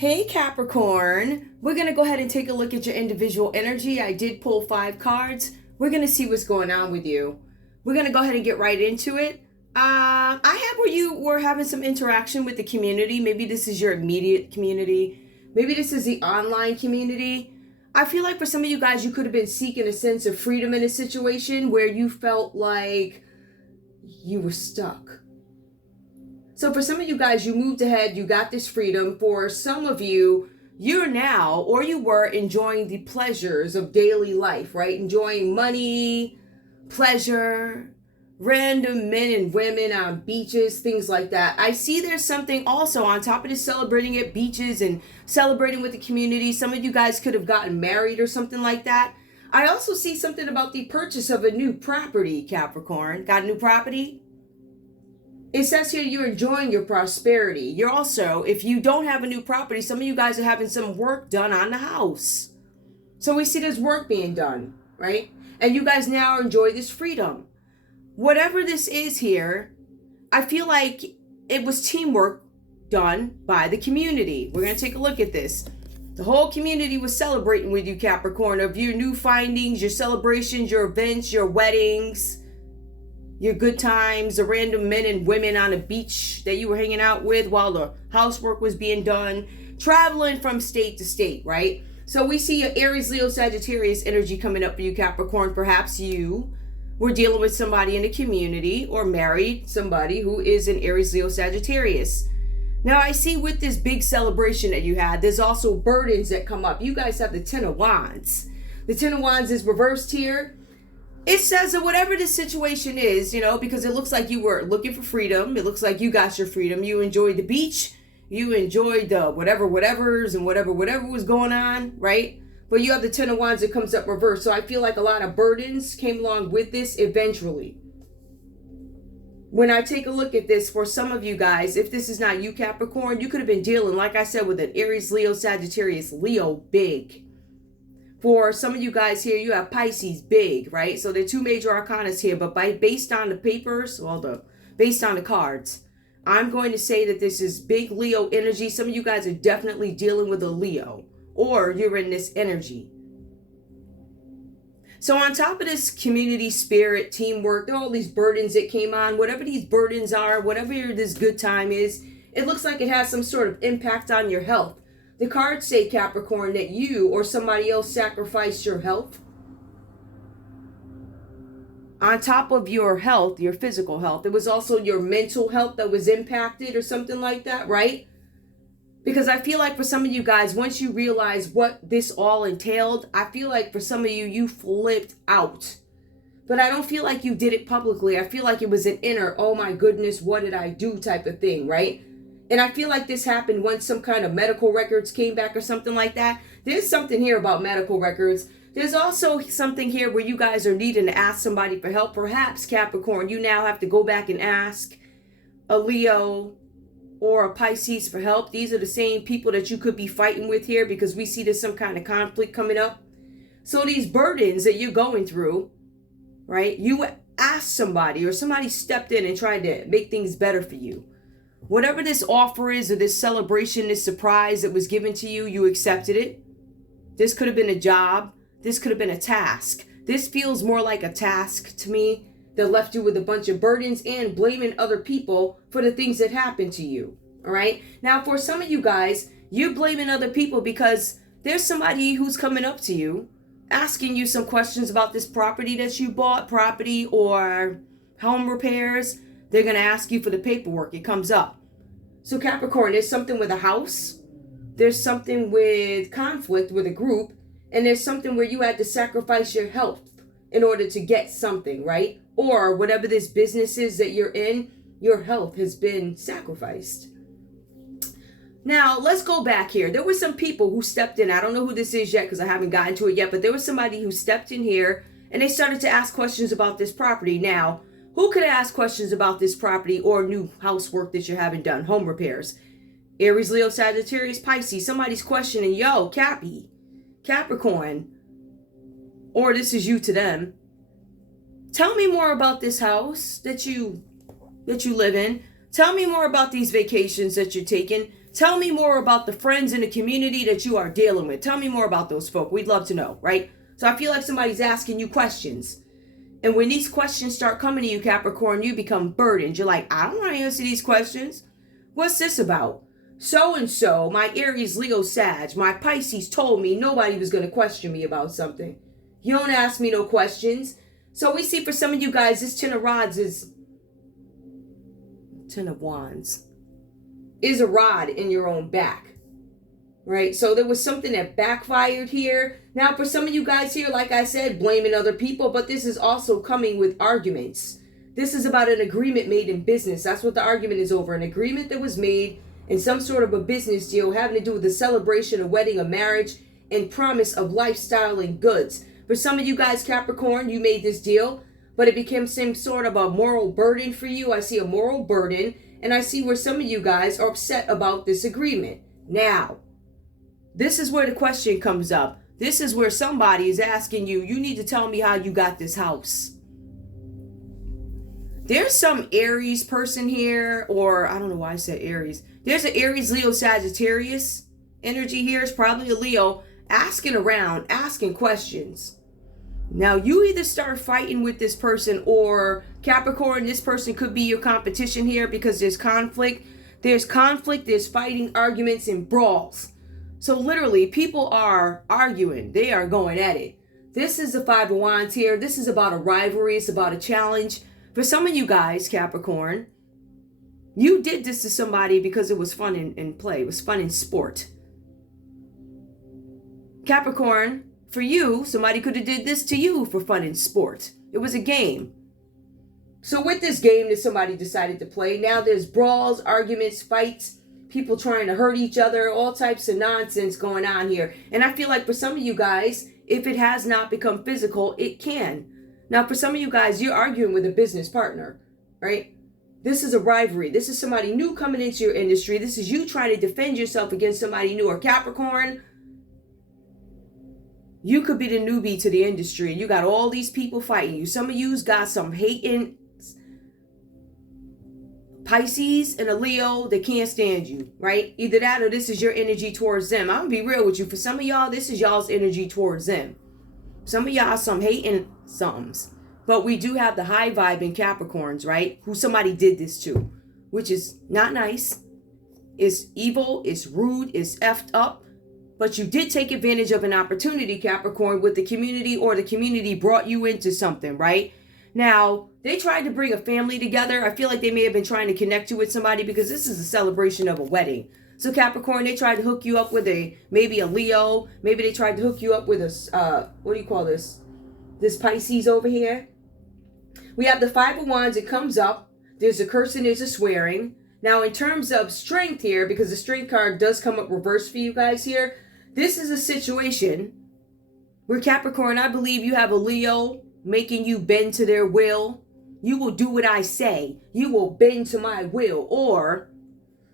Hey Capricorn, we're going to go ahead and take a look at your individual energy. I did pull 5 cards. We're going to see what's going on with you. We're going to go ahead and get right into it. I had where you were having some interaction with the community. Maybe this is your immediate community. Maybe this is the online community. I feel like for some of you guys, you could have been seeking a sense of freedom in a situation where you felt like you were stuck. So for some of you guys, you moved ahead, you got this freedom. For some of you, you're now, or you were, enjoying the pleasures of daily life, right? Enjoying money, pleasure, random men and women on beaches, things like that. I see there's something also on top of this celebrating at beaches and celebrating with the community. Some of you guys could have gotten married or something like that. I also see something about the purchase of a new property, Capricorn. Got a new property? It says here you're enjoying your prosperity. You're also, if you don't have a new property, some of you guys are having some work done on the house. So we see there's work being done, right? And you guys now enjoy this freedom. Whatever this is here, I feel like it was teamwork done by the community. We're going to take a look at this. The whole community was celebrating with you, Capricorn, of your new findings, your celebrations, your events, your weddings, your good times, the random men and women on a beach that you were hanging out with while the housework was being done, traveling from state to state, right? So we see your Aries, Leo, Sagittarius energy coming up for you, Capricorn. Perhaps you were dealing with somebody in the community or married somebody who is an Aries, Leo, Sagittarius. Now I see with this big celebration that you had, there's also burdens that come up. You guys have the Ten of Wands. The Ten of Wands is reversed here. It says that whatever the situation is, because it looks like you were looking for freedom. It looks like you got your freedom. You enjoyed the beach. You enjoyed the whatevers and whatever was going on, right? But you have the Ten of Wands that comes up reversed. So I feel like a lot of burdens came along with this eventually. When I take a look at this, for some of you guys, if this is not you, Capricorn, you could have been dealing, like I said, with an Aries, Leo, Sagittarius, Leo, big. For some of you guys here, you have Pisces, big, right? So there are 2 major arcanas here, but based on the papers, based on the cards, I'm going to say that this is big Leo energy. Some of you guys are definitely dealing with a Leo, or you're in this energy. So on top of this community spirit, teamwork, there are all these burdens that came on. Whatever these burdens are, whatever this good time is, it looks like it has some sort of impact on your health. The cards say, Capricorn, that you or somebody else sacrificed your health. On top of your health, your physical health, it was also your mental health that was impacted or something like that, right? Because I feel like for some of you guys, once you realize what this all entailed, I feel like for some of you, you flipped out. But I don't feel like you did it publicly. I feel like it was an inner, oh my goodness, what did I do type of thing, right? And I feel like this happened once some kind of medical records came back or something like that. There's something here about medical records. There's also something here where you guys are needing to ask somebody for help. Perhaps, Capricorn, you now have to go back and ask a Leo or a Pisces for help. These are the same people that you could be fighting with here, because we see there's some kind of conflict coming up. So these burdens that you're going through, right? You asked somebody, or somebody stepped in and tried to make things better for you. Whatever this offer is, or this celebration, this surprise that was given to you, you accepted it. This could have been a job. This could have been a task. This feels more like a task to me that left you with a bunch of burdens and blaming other people for the things that happened to you. All right. Now, for some of you guys, you're blaming other people because there's somebody who's coming up to you, asking you some questions about this property that you bought, property or home repairs. They're going to ask you for the paperwork. It comes up. So Capricorn, there's something with a house, there's something with conflict with a group, and there's something where you had to sacrifice your health in order to get something, right? Or whatever this business is that you're in, your health has been sacrificed. Now, let's go back here. There were some people who stepped in. I don't know who this is yet because I haven't gotten to it yet, but there was somebody who stepped in here and they started to ask questions about this property. Now, who could ask questions about this property or new housework that you're having done? Home repairs. Aries, Leo, Sagittarius, Pisces. Somebody's questioning, yo, Capricorn. Or this is you to them. Tell me more about this house that you live in. Tell me more about these vacations that you're taking. Tell me more about the friends in the community that you are dealing with. Tell me more about those folk. We'd love to know, right? So I feel like somebody's asking you questions. And when these questions start coming to you, Capricorn, you become burdened. You're like, I don't want to answer these questions. What's this about? So-and-so, my Aries, Leo, Sag, my Pisces told me nobody was going to question me about something. You don't ask me no questions. So we see for some of you guys, this Ten of Rods is... Ten of Wands is a rod in your own back, right? So there was something that backfired here. Now, for some of you guys here, like I said, blaming other people, but this is also coming with arguments. This is about an agreement made in business. That's what the argument is over. An agreement that was made in some sort of a business deal having to do with the celebration, a wedding, a marriage, and promise of lifestyle and goods. For some of you guys, Capricorn, you made this deal, but it became some sort of a moral burden for you. I see a moral burden. And I see where some of you guys are upset about this agreement. Now, this is where the question comes up. This is where somebody is asking you, you need to tell me how you got this house. There's some Aries person here, or I don't know why I said Aries. There's an Aries, Leo, Sagittarius energy here. It's probably a Leo asking around, asking questions. Now, you either start fighting with this person, or Capricorn, this person could be your competition here because there's conflict. There's conflict, there's fighting, arguments, and brawls. So literally, people are arguing. They are going at it. This is the Five of Wands here. This is about a rivalry. It's about a challenge. For some of you guys, Capricorn, you did this to somebody because it was fun in play. It was fun in sport. Capricorn, for you, somebody could have did this to you for fun and sport. It was a game. So with this game that somebody decided to play, now there's brawls, arguments, fights, people trying to hurt each other, all types of nonsense going on here. And I feel like for some of you guys, if it has not become physical, it can. Now, for some of you guys, you're arguing with a business partner, right? This is a rivalry. This is somebody new coming into your industry. This is you trying to defend yourself against somebody new. Or Capricorn, you could be the newbie to the industry. You got all these people fighting you. Some of you's got some hating Pisces and a Leo that can't stand you, right? Either that or this is your energy towards them. I'm going to be real with you. For some of y'all, this is y'all's energy towards them. Some of y'all some hating somethings. But we do have the high vibe in Capricorns, right? Who somebody did this to, which is not nice. It's evil. It's rude. It's effed up. But you did take advantage of an opportunity, Capricorn, with the community, or the community brought you into something, right? Now, they tried to bring a family together. I feel like they may have been trying to connect you with somebody because this is a celebration of a wedding. So Capricorn, they tried to hook you up with maybe a Leo. Maybe they tried to hook you up with a, what do you call this? This Pisces over here. We have the Five of Wands. It comes up. There's a curse and there's a swearing. Now, in terms of strength here, because the strength card does come up reversed for you guys here, this is a situation where Capricorn, I believe you have a Leo making you bend to their will. You will do what I say. You will bend to my will. Or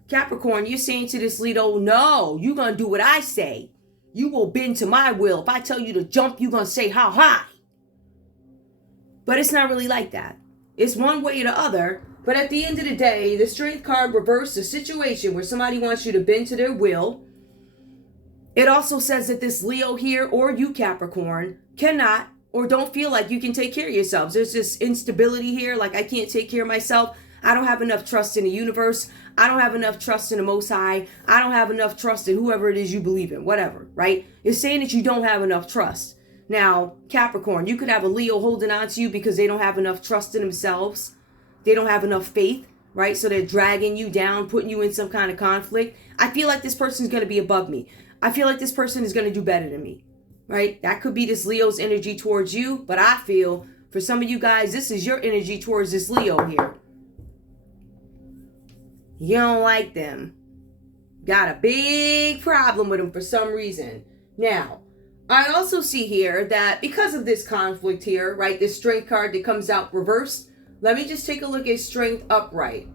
Capricorn, you're saying to this Leo, no, you're going to do what I say. You will bend to my will. If I tell you to jump, you're going to say how high. But it's not really like that. It's one way or the other. But at the end of the day, the strength card reversed a situation where somebody wants you to bend to their will. It also says that this Leo here, or you Capricorn, cannot or don't feel like you can take care of yourselves. There's this instability here, like I can't take care of myself. I don't have enough trust in the universe. I don't have enough trust in the Most High. I don't have enough trust in whoever it is you believe in, whatever, right? It's saying that you don't have enough trust. Now, Capricorn, you could have a Leo holding on to you because they don't have enough trust in themselves. They don't have enough faith, right? So they're dragging you down, putting you in some kind of conflict. I feel like this person's going to be above me. I feel like this person is going to do better than me, right? That could be this Leo's energy towards you, but I feel for some of you guys, this is your energy towards this Leo here. You don't like them. Got a big problem with them for some reason. Now, I also see here that because of this conflict here, right, this strength card that comes out reversed, let me just take a look at strength upright.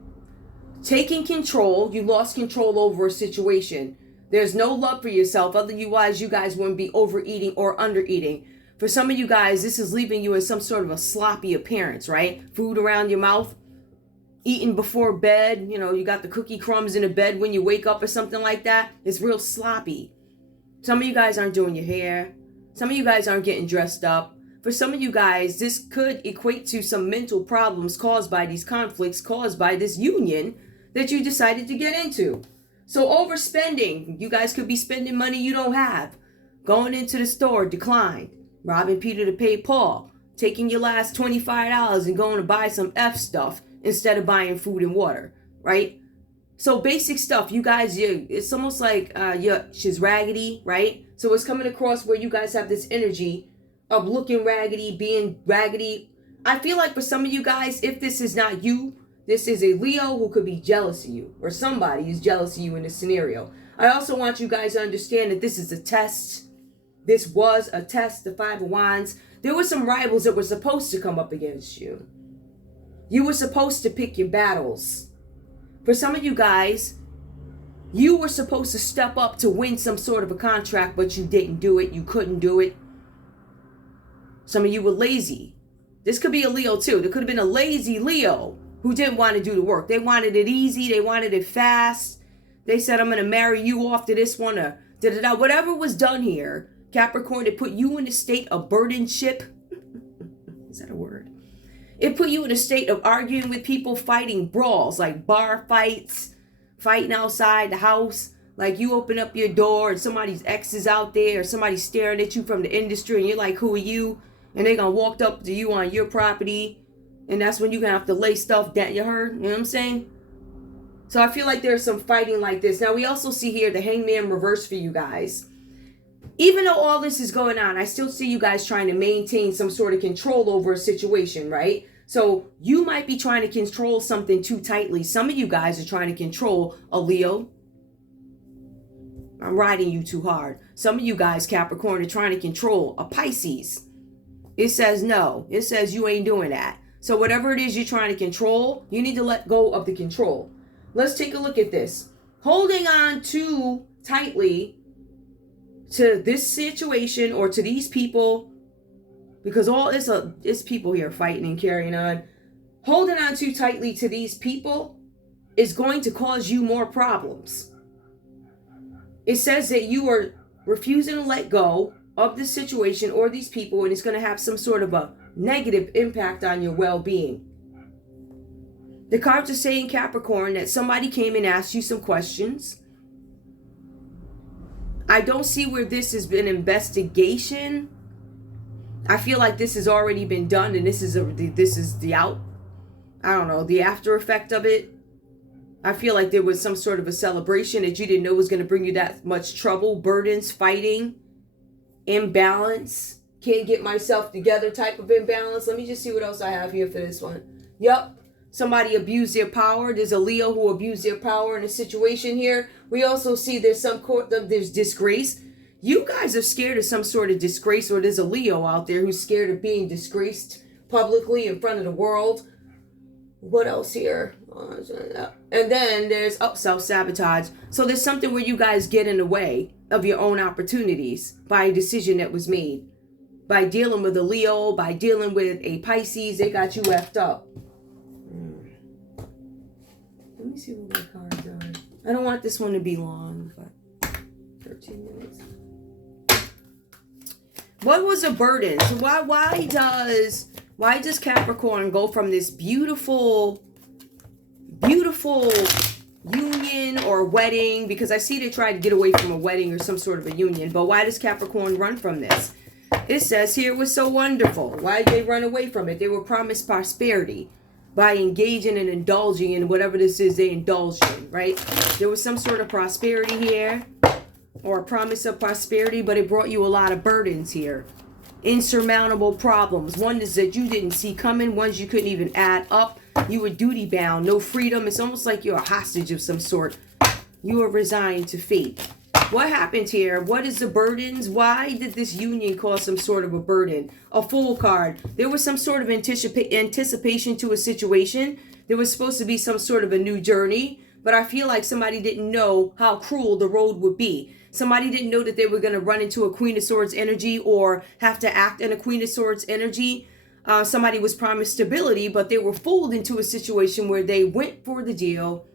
Taking control, you lost control over a situation. There's no love for yourself. Otherwise, you guys wouldn't be overeating or undereating. For some of you guys, this is leaving you in some sort of a sloppy appearance, right? Food around your mouth. eating before bed. You know, you got the cookie crumbs in the bed when you wake up or something like that. It's real sloppy. Some of you guys aren't doing your hair. Some of you guys aren't getting dressed up. For some of you guys, this could equate to some mental problems caused by these conflicts, caused by this union that you decided to get into. So overspending. You guys could be spending money you don't have. Going into the store, declined. Robbing Peter to pay Paul. Taking your last $25 and going to buy some F stuff instead of buying food and water, right? So basic stuff, you guys, it's almost like she's raggedy, right? So it's coming across where you guys have this energy of looking raggedy, being raggedy. I feel like for some of you guys, if this is not you, this is a Leo who could be jealous of you, or somebody is jealous of you in this scenario. I also want you guys to understand that this is a test. This was a test, the Five of Wands. There were some rivals that were supposed to come up against you. You were supposed to pick your battles. For some of you guys, you were supposed to step up to win some sort of a contract, but you didn't do it. You couldn't do it. Some of you were lazy. This could be a Leo too. There could have been a lazy Leo who didn't want to do the work. They wanted it easy. They wanted it fast. They said, I'm going to marry you off to this one. Or da-da-da. Whatever was done here, Capricorn, it put you in a state of burdenship. Is that a word? It put you in a state of arguing with people, fighting brawls, like bar fights, fighting outside the house. Like you open up your door and somebody's ex is out there, or somebody's staring at you from the industry and you're like, who are you? And they're going to walk up to you on your property. And that's when you're going to have to lay stuff down. You heard? You know what I'm saying? So I feel like there's some fighting like this. Now we also see here the Hangman reverse for you guys. Even though all this is going on, I still see you guys trying to maintain some sort of control over a situation, right? So you might be trying to control something too tightly. Some of you guys are trying to control a Leo. I'm riding you too hard. Some of you guys, Capricorn, are trying to control a Pisces. It says no. It says you ain't doing that. So whatever it is you're trying to control, you need to let go of the control. Let's take a look at this. Holding on too tightly to this situation or to these people, because all it's people here fighting and carrying on. Holding on too tightly to these people is going to cause you more problems. It says that you are refusing to let go of this situation or these people, and it's going to have some sort of a negative impact on your well-being. The cards are saying, Capricorn, that somebody came and asked you some questions. I don't see where this has been investigation. I feel like this has already been done, and this is the out. I don't know, the after effect of it. I feel like there was some sort of a celebration that you didn't know was going to bring you that much trouble, burdens, fighting, imbalance, can't get myself together type of imbalance. Let me just see what else I have here for this one. Yep. Somebody abused their power. There's a Leo who abused their power in a situation here. We also see there's there's disgrace. You guys are scared of some sort of disgrace, or there's a Leo out there who's scared of being disgraced publicly in front of the world. What else here? And then there's self-sabotage. So there's something where you guys get in the way of your own opportunities by a decision that was made. By dealing with a Leo, by dealing with a Pisces, they got you effed up. Let me see what my cards are. I don't want this one to be long, but 13 minutes. What was a burden? So why does Capricorn go from this beautiful union or wedding? Because I see they tried to get away from a wedding or some sort of a union, but why does Capricorn run from this? It says here it was so wonderful. Why did they run away from it? They were promised prosperity by engaging and indulging in whatever this is they indulged in, right? There was some sort of prosperity here, or a promise of prosperity, but it brought you a lot of burdens here. Insurmountable problems. One is that you didn't see coming, ones you couldn't even add up. You were duty bound, no freedom. It's almost like you're a hostage of some sort. You are resigned to fate. What happened here? What is the burdens? Why did this union cause some sort of a burden? A Fool card. There was some sort of anticipation to a situation. There was supposed to be some sort of a new journey, but I feel like somebody didn't know how cruel the road would be. Somebody didn't know that they were going to run into a Queen of Swords energy or have to act in a Queen of Swords energy. somebody was promised stability, but they were fooled into a situation where they went for the deal.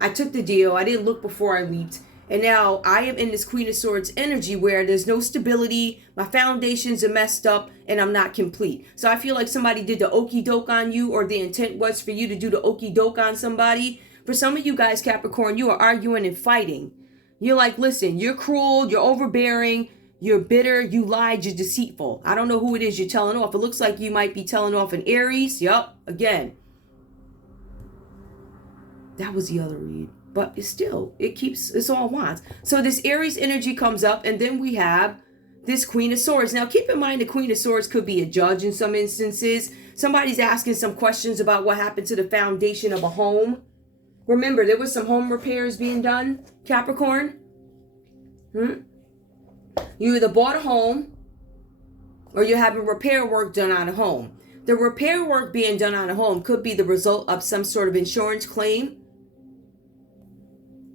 I took the deal. I didn't look before I leaped. And now I am in this Queen of Swords energy where there's no stability. My foundations are messed up and I'm not complete. So I feel like somebody did the okie doke on you, or the intent was for you to do the okie doke on somebody. For some of you guys, Capricorn, you are arguing and fighting. You're like, listen, you're cruel, you're overbearing, you're bitter, you lied, you're deceitful. I don't know who it is you're telling off. It looks like you might be telling off an Aries. Yup, again. That was the other read. But it's still, it's all wands. So this Aries energy comes up, and then we have this Queen of Swords. Now, keep in mind, the Queen of Swords could be a judge in some instances. Somebody's asking some questions about what happened to the foundation of a home. Remember, there was some home repairs being done, Capricorn. You either bought a home or you're having repair work done on a home. The repair work being done on a home could be the result of some sort of insurance claim.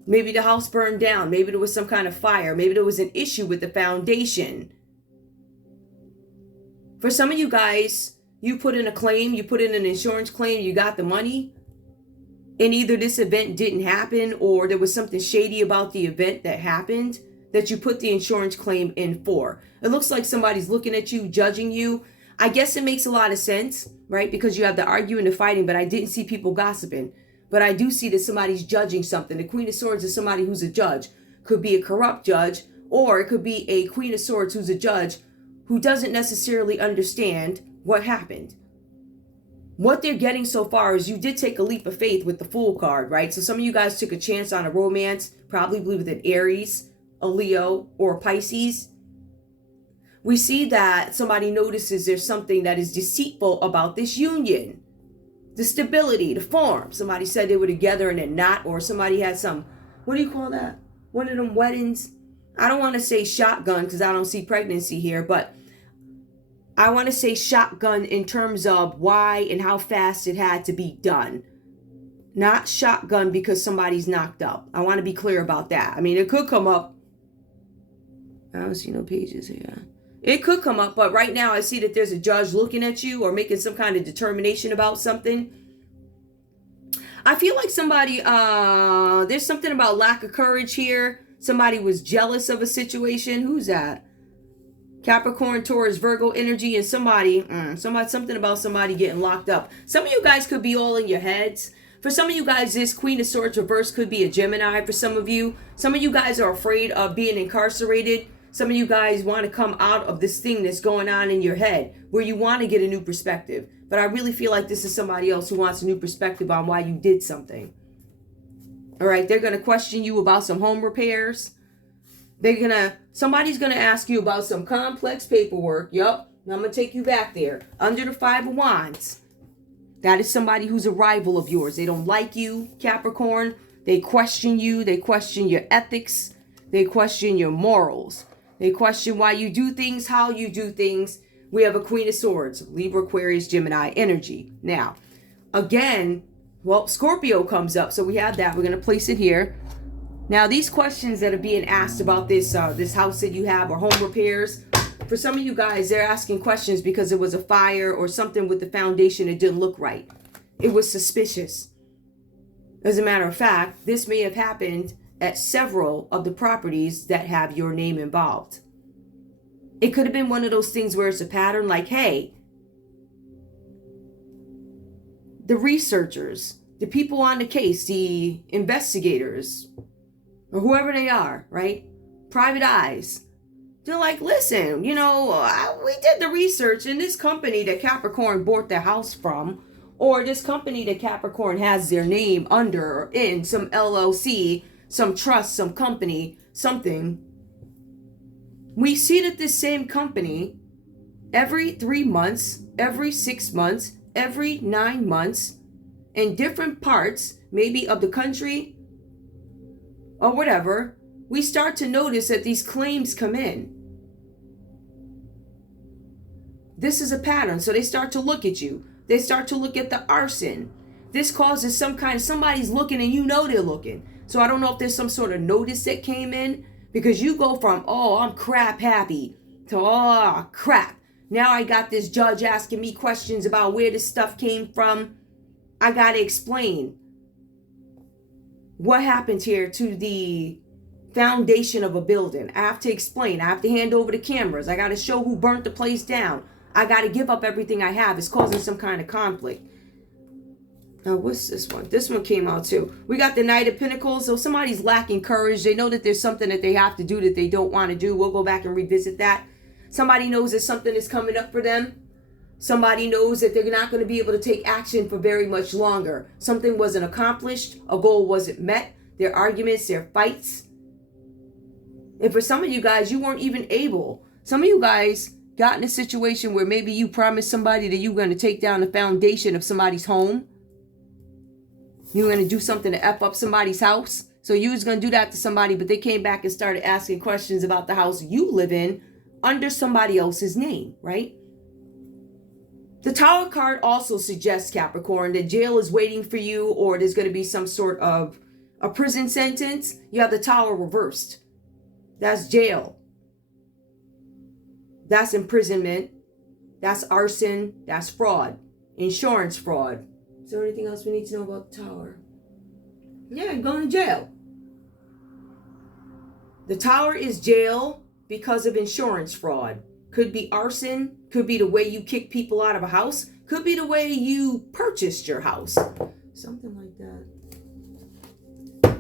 Maybe the house burned down. Maybe there was some kind of fire. Maybe there was an issue with the foundation. For some of you guys, you put in a claim, you put in an insurance claim, you got the money, and either this event didn't happen or there was something shady about the event that happened that you put the insurance claim in for. It looks like somebody's looking at you, judging you. I guess it makes a lot of sense, right? Because you have the arguing and the fighting, but I didn't see people gossiping. But I do see that somebody's judging something. The Queen of Swords is somebody who's a judge. Could be a corrupt judge, or it could be a Queen of Swords who's a judge who doesn't necessarily understand what happened. What they're getting so far is you did take a leap of faith with the Fool card, right? So some of you guys took a chance on a romance, probably with an Aries, a Leo, or a Pisces. We see that somebody notices there's something that is deceitful about this union. The stability, the form. Somebody said they were together and they're not, or somebody had some, what do you call that? One of them weddings. I don't want to say shotgun because I don't see pregnancy here, but I want to say shotgun in terms of why and how fast it had to be done. Not shotgun because somebody's knocked up. I want to be clear about that. I mean, it could come up. I don't see no pages here. It could come up, but right now I see that there's a judge looking at you or making some kind of determination about something. I feel like somebody, there's something about lack of courage here. Somebody was jealous of a situation. Who's that? Capricorn, Taurus, Virgo energy, and something about somebody getting locked up. Some of you guys could be all in your heads. For some of you guys, this Queen of Swords reverse could be a Gemini. For some of you guys are afraid of being incarcerated. Some of you guys want to come out of this thing that's going on in your head where you want to get a new perspective. But I really feel like this is somebody else who wants a new perspective on why you did something. All right, they're going to question you about some home repairs. Somebody's going to ask you about some complex paperwork. Yup, I'm going to take you back there. Under the Five of Wands. That is somebody who's a rival of yours. They don't like you, Capricorn. They question you. They question your ethics. They question your morals. They question why you do things, how you do things. We have a Queen of Swords, Libra, Aquarius, Gemini energy. Now, again, well, Scorpio comes up. So we have that. We're going to place it here. Now, these questions that are being asked about this house that you have or home repairs, for some of you guys, they're asking questions because there was a fire or something with the foundation that didn't look right. It was suspicious. As a matter of fact, this may have happened at several of the properties that have your name involved. It could have been one of those things where it's a pattern like, hey, the researchers, the people on the case, the investigators, or whoever they are, right? Private eyes. They're like, listen, we did the research, and this company that Capricorn bought the house from, or this company that Capricorn has their name under or in some LLC, some trust, some company, something. We see that this same company, every 3 months, every 6 months, every 9 months, in different parts, maybe of the country or whatever, we start to notice that these claims come in. This is a pattern. So they start to look at you. They start to look at the arson. This causes somebody's looking and they're looking. So I don't know if there's some sort of notice that came in, because you go from, oh, I'm crap happy, to, oh, crap. Now I got this judge asking me questions about where this stuff came from. I got to explain what happened here to the foundation of a building. I have to explain. I have to hand over the cameras. I got to show who burnt the place down. I got to give up everything I have. It's causing some kind of conflict. Now, what's this one? This one came out too. We got the Knight of Pentacles. So somebody's lacking courage. They know that there's something that they have to do that they don't want to do. We'll go back and revisit that. Somebody knows that something is coming up for them. Somebody knows that they're not going to be able to take action for very much longer. Something wasn't accomplished. A goal wasn't met. Their arguments, their fights. And for some of you guys, you weren't even able. Some of you guys got in a situation where maybe you promised somebody that you were going to take down the foundation of somebody's home. You were going to do something to F up somebody's house. So you was going to do that to somebody, but they came back and started asking questions about the house you live in under somebody else's name, right? The Tower card also suggests, Capricorn, that jail is waiting for you, or there's going to be some sort of a prison sentence. You have the Tower reversed. That's jail. That's imprisonment. That's arson. That's fraud. Insurance fraud. Is there anything else we need to know about the Tower? Yeah, going to jail. The Tower is jail because of insurance fraud. Could be arson. Could be the way you kick people out of a house. Could be the way you purchased your house. Something like that.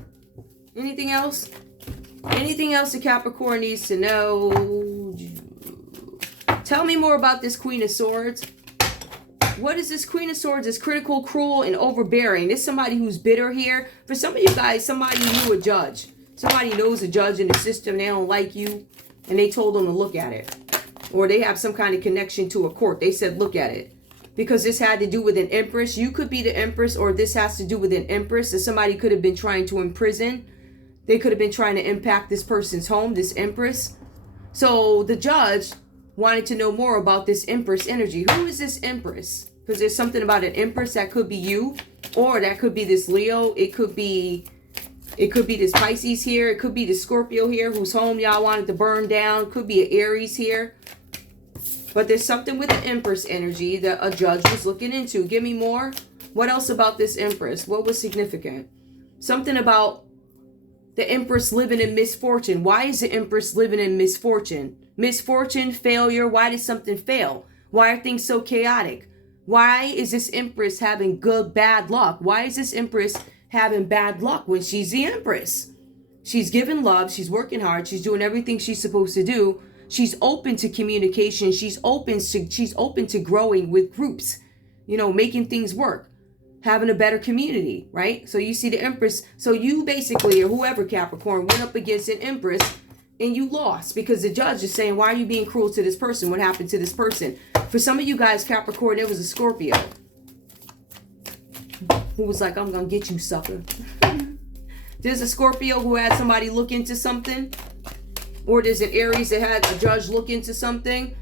Anything else? Anything else the Capricorn needs to know? Tell me more about this Queen of Swords. What is this Queen of Swords? It's critical, cruel, and overbearing. There's somebody who's bitter here. For some of you guys, somebody knew a judge. Somebody knows a judge in the system. They don't like you, and they told them to look at it. Or they have some kind of connection to a court. They said, look at it. Because this had to do with an empress. You could be the empress, or this has to do with an empress that somebody could have been trying to imprison. They could have been trying to impact this person's home, this empress. So the judge wanted to know more about this empress energy. Who is this empress? Because there's something about an empress that could be you, or that could be this Leo. It could be this Pisces here. It could be the Scorpio here whose home y'all wanted to burn down. Could be an Aries here. But there's something with the empress energy that a judge was looking into. Give me more. What else about this empress? What was significant? Something about the empress living in misfortune. Why is the empress living in misfortune? Misfortune, failure. Why did something fail? Why are things so chaotic? Why is this empress having bad luck? Why is this empress having bad luck when she's the empress? She's giving love. She's working hard. She's doing everything she's supposed to do. She's open to communication. She's open to growing with groups, you know, making things work, having a better community, right? So you see the empress. So you basically, or whoever, Capricorn, went up against an empress and you lost because the judge is saying, why are you being cruel to this person? What happened to this person? For some of you guys, Capricorn, there was a Scorpio who was like, I'm going to get you, sucker. There's a Scorpio who had somebody look into something. Or there's an Aries that had a judge look into something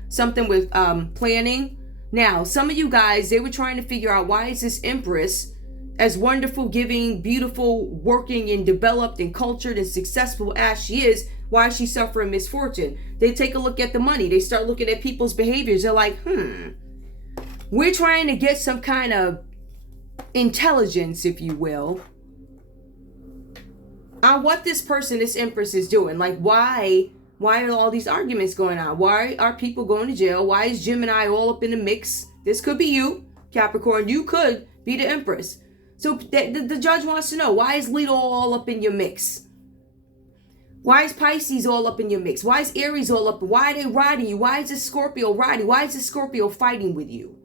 with planning. Now, some of you guys, they were trying to figure out, why is this empress, as wonderful, giving, beautiful, working, and developed, and cultured, and successful as she is, why is she suffering misfortune? They take a look at the money. They start looking at people's behaviors. They're like, we're trying to get some kind of intelligence, if you will, on what this person, this empress, is doing. Like, why are all these arguments going on? Why are people going to jail? Why is Gemini all up in the mix? This could be you, Capricorn. You could be the empress. So the judge wants to know, why is Leo all up in your mix? Why is Pisces all up in your mix? Why is Aries all up? Why are they riding you? Why is this Scorpio riding? Why is this Scorpio fighting with you?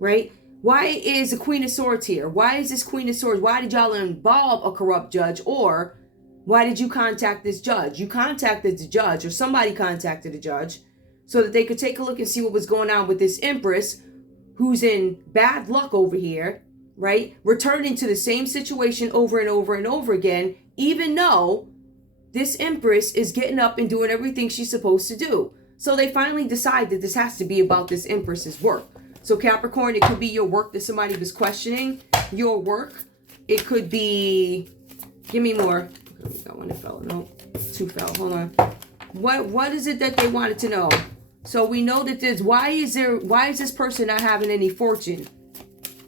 Right? Why is the Queen of Swords here? Why is this Queen of Swords? Why did y'all involve a corrupt judge? Or why did you contact this judge? You contacted the judge, or somebody contacted the judge, so that they could take a look and see what was going on with this empress who's in bad luck over here, right? Returning to the same situation over and over and over again, even though this empress is getting up and doing everything she's supposed to do. So they finally decide that this has to be about this empress's work. So Capricorn, it could be your work that somebody was questioning. Your work. It could be, give me more. We got one that fell. No, two fell. Hold on. What is it that they wanted to know? So we know that why is this person not having any fortune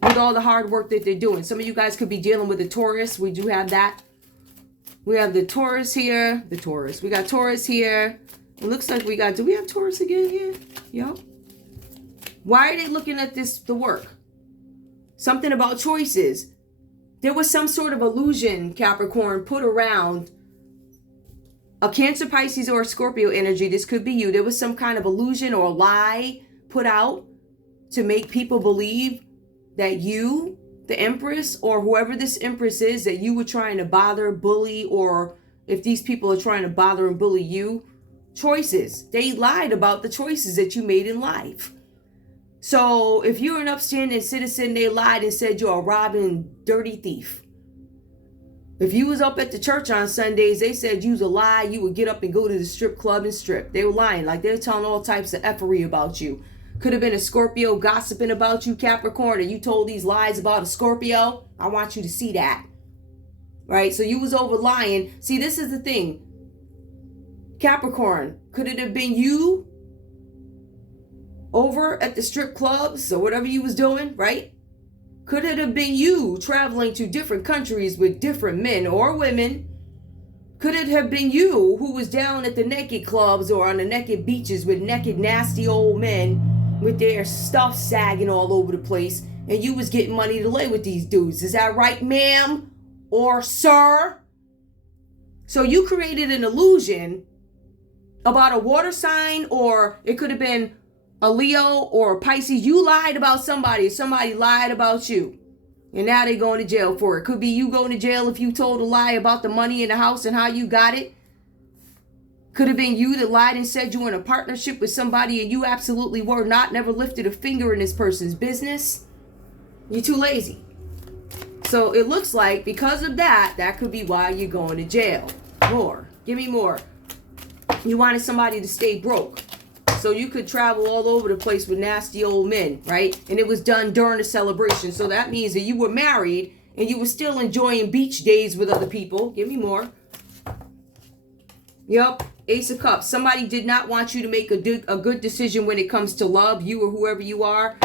with all the hard work that they're doing? Some of you guys could be dealing with a Taurus. We do have that. We have the Taurus here. The Taurus. We got Taurus here. It looks like do we have Taurus again here? Yup. Why are they looking at the work? Something about choices. There was some sort of illusion, Capricorn, put around a Cancer, Pisces, or a Scorpio energy. This could be you. There was some kind of illusion or lie put out to make people believe that you, the Empress, or whoever this Empress is, that you were trying to bother, bully, or if these people are trying to bother and bully you. Choices. They lied about the choices that you made in life. So if you're an upstanding citizen, they lied and said you're a robbing, dirty thief. If you was up at the church on Sundays, they said you was a lie. You would get up and go to the strip club and strip. They were lying. Like they were telling all types of effery about you. Could have been a Scorpio gossiping about you, Capricorn, and you told these lies about a Scorpio. I want you to see that. Right? So you was over lying. See, this is the thing. Capricorn, could it have been you over at the strip clubs or whatever you was doing, right? Could it have been you traveling to different countries with different men or women? Could it have been you who was down at the naked clubs or on the naked beaches with naked, nasty old men with their stuff sagging all over the place, and you was getting money to lay with these dudes? Is that right, ma'am or sir? So you created an illusion about a water sign, or it could have been a Leo or a Pisces. You lied about somebody. Somebody lied about you. And now they're going to jail for it. Could be you going to jail if you told a lie about the money in the house and how you got it. Could have been you that lied and said you were in a partnership with somebody and you absolutely were not. Never lifted a finger in this person's business. You're too lazy. So it looks like because of that, that could be why you're going to jail. More. Give me more. You wanted somebody to stay broke, so you could travel all over the place with nasty old men, right? And it was done during a celebration. So that means that you were married and you were still enjoying beach days with other people. Give me more. Yup. Ace of Cups. Somebody did not want you to make a good decision when it comes to love, you or whoever you are.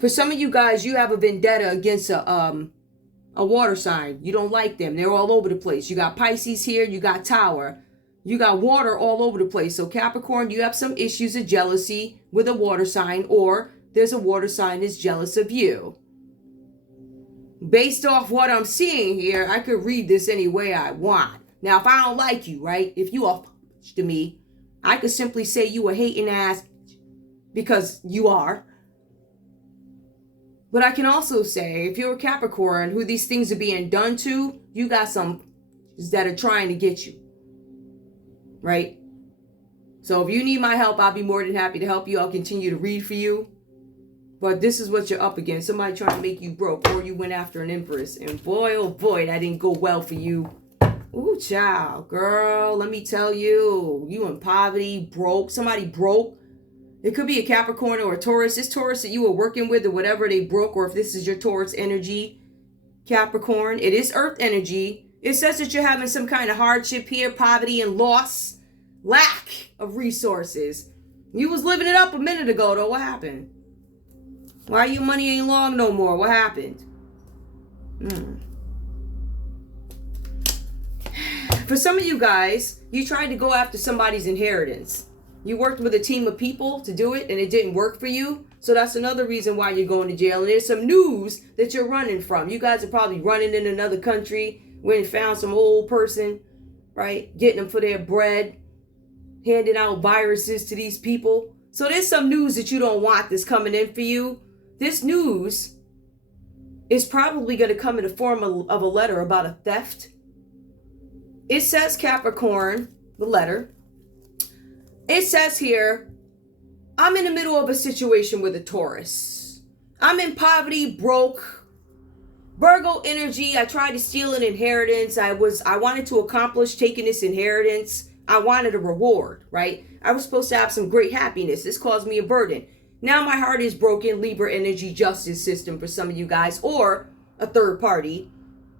For some of you guys, you have a vendetta against a water sign. You don't like them. They're all over the place. You got Pisces here. You got Tower. You got water all over the place. So Capricorn, you have some issues of jealousy with a water sign, or there's a water sign that's jealous of you. Based off what I'm seeing here, I could read this any way I want. Now, if I don't like you, right? If you are to me, I could simply say you a hating ass because you are. But I can also say, if you're a Capricorn who these things are being done to, you got some that are trying to get you. Right? So if you need my help, I'll be more than happy to help you. I'll continue to read for you. But this is what you're up against. Somebody trying to make you broke, or you went after an Empress. And boy, oh boy, that didn't go well for you. Ooh, child, girl, let me tell you. You in poverty, broke. Somebody broke. It could be a Capricorn or a Taurus. This Taurus that you were working with or whatever, they broke, or if this is your Taurus energy, Capricorn, it is Earth energy. It says that you're having some kind of hardship here, poverty and loss, lack of resources. You was living it up a minute ago, though. What happened? Why your money ain't long no more? What happened? For some of you guys, you tried to go after somebody's inheritance. You worked with a team of people to do it, and it didn't work for you. So that's another reason why you're going to jail. And there's some news that you're running from. You guys are probably running in another country, went and found some old person, right? Getting them for their bread, handing out viruses to these people. So there's some news that you don't want that's coming in for you. This news is probably going to come in the form of a letter about a theft. It says, Capricorn, the letter. It says here, I'm in the middle of a situation with a Taurus. I'm in poverty, broke, Virgo energy. I tried to steal an inheritance. I wanted to accomplish taking this inheritance. I wanted a reward, right? I was supposed to have some great happiness. This caused me a burden. Now my heart is broken. Libra energy, justice system for some of you guys, or a third party.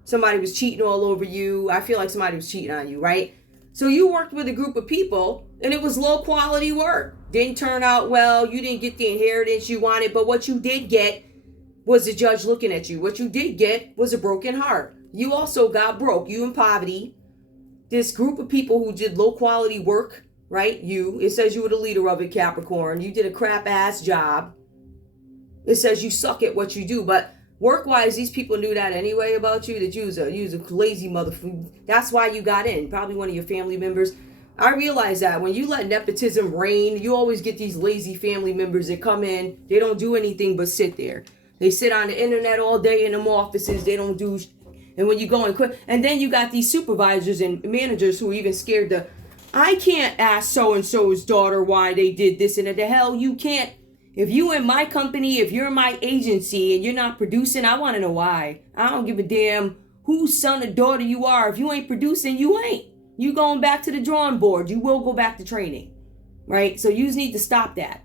Somebody was cheating all over you. I feel like somebody was cheating on you, right? So you worked with a group of people and it was low quality work. Didn't turn out well. You didn't get the inheritance you wanted. But what you did get was the judge looking at you. What you did get was a broken heart. You also got broke. You in poverty. This group of people who did low quality work, right? It says you were the leader of it, Capricorn. You did a crap ass job. It says you suck at what you do. But work-wise, these people knew that anyway about you, that you was a lazy motherfucker. That's why you got in. Probably one of your family members. I realize that when you let nepotism reign, you always get these lazy family members that come in. They don't do anything but sit there. They sit on the internet all day in them offices. They don't do. And when you go and quit, and then you got these supervisors and managers who are even scared to. I can't ask so-and-so's daughter why they did this, and the hell you can't. If you in my company, if you're in my agency and you're not producing, I want to know why. I don't give a damn whose son or daughter you are. If you ain't producing, you ain't. You going back to the drawing board. You will go back to training, right? So you just need to stop that,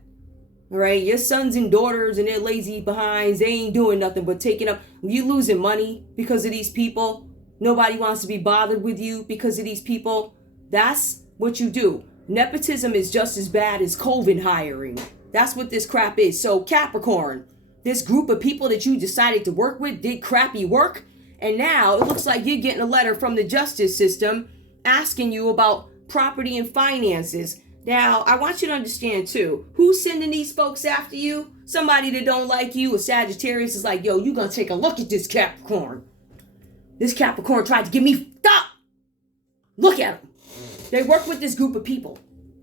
all right? Your sons and daughters and their lazy behinds, they ain't doing nothing but taking up. You losing money because of these people. Nobody wants to be bothered with you because of these people. That's what you do. Nepotism is just as bad as COVID hiring. That's what this crap is. So Capricorn, this group of people that you decided to work with did crappy work. And now it looks like you're getting a letter from the justice system asking you about property and finances. Now, I want you to understand too, who's sending these folks after you? Somebody that don't like you. A Sagittarius is like, yo, you gonna take a look at this Capricorn. This Capricorn tried to give me, stop! Look at them. They work with this group of people.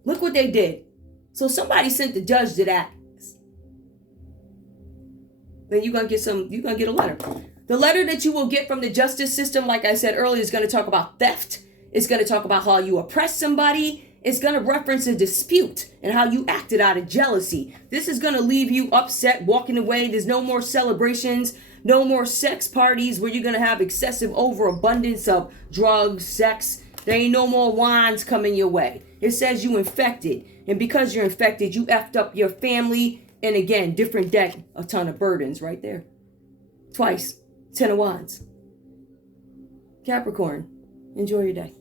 Look what they did. So somebody sent the judge to that. Then you're going to get a letter. The letter that you will get from the justice system, like I said earlier, is going to talk about theft. It's going to talk about how you oppressed somebody. It's going to reference a dispute and how you acted out of jealousy. This is going to leave you upset, walking away. There's no more celebrations, no more sex parties where you're going to have excessive overabundance of drugs, sex. There ain't no more wines coming your way. It says you infected. And because you're infected, you effed up your family. And again, different deck, a ton of burdens right there. Twice. 10 of Wands. Capricorn, enjoy your day.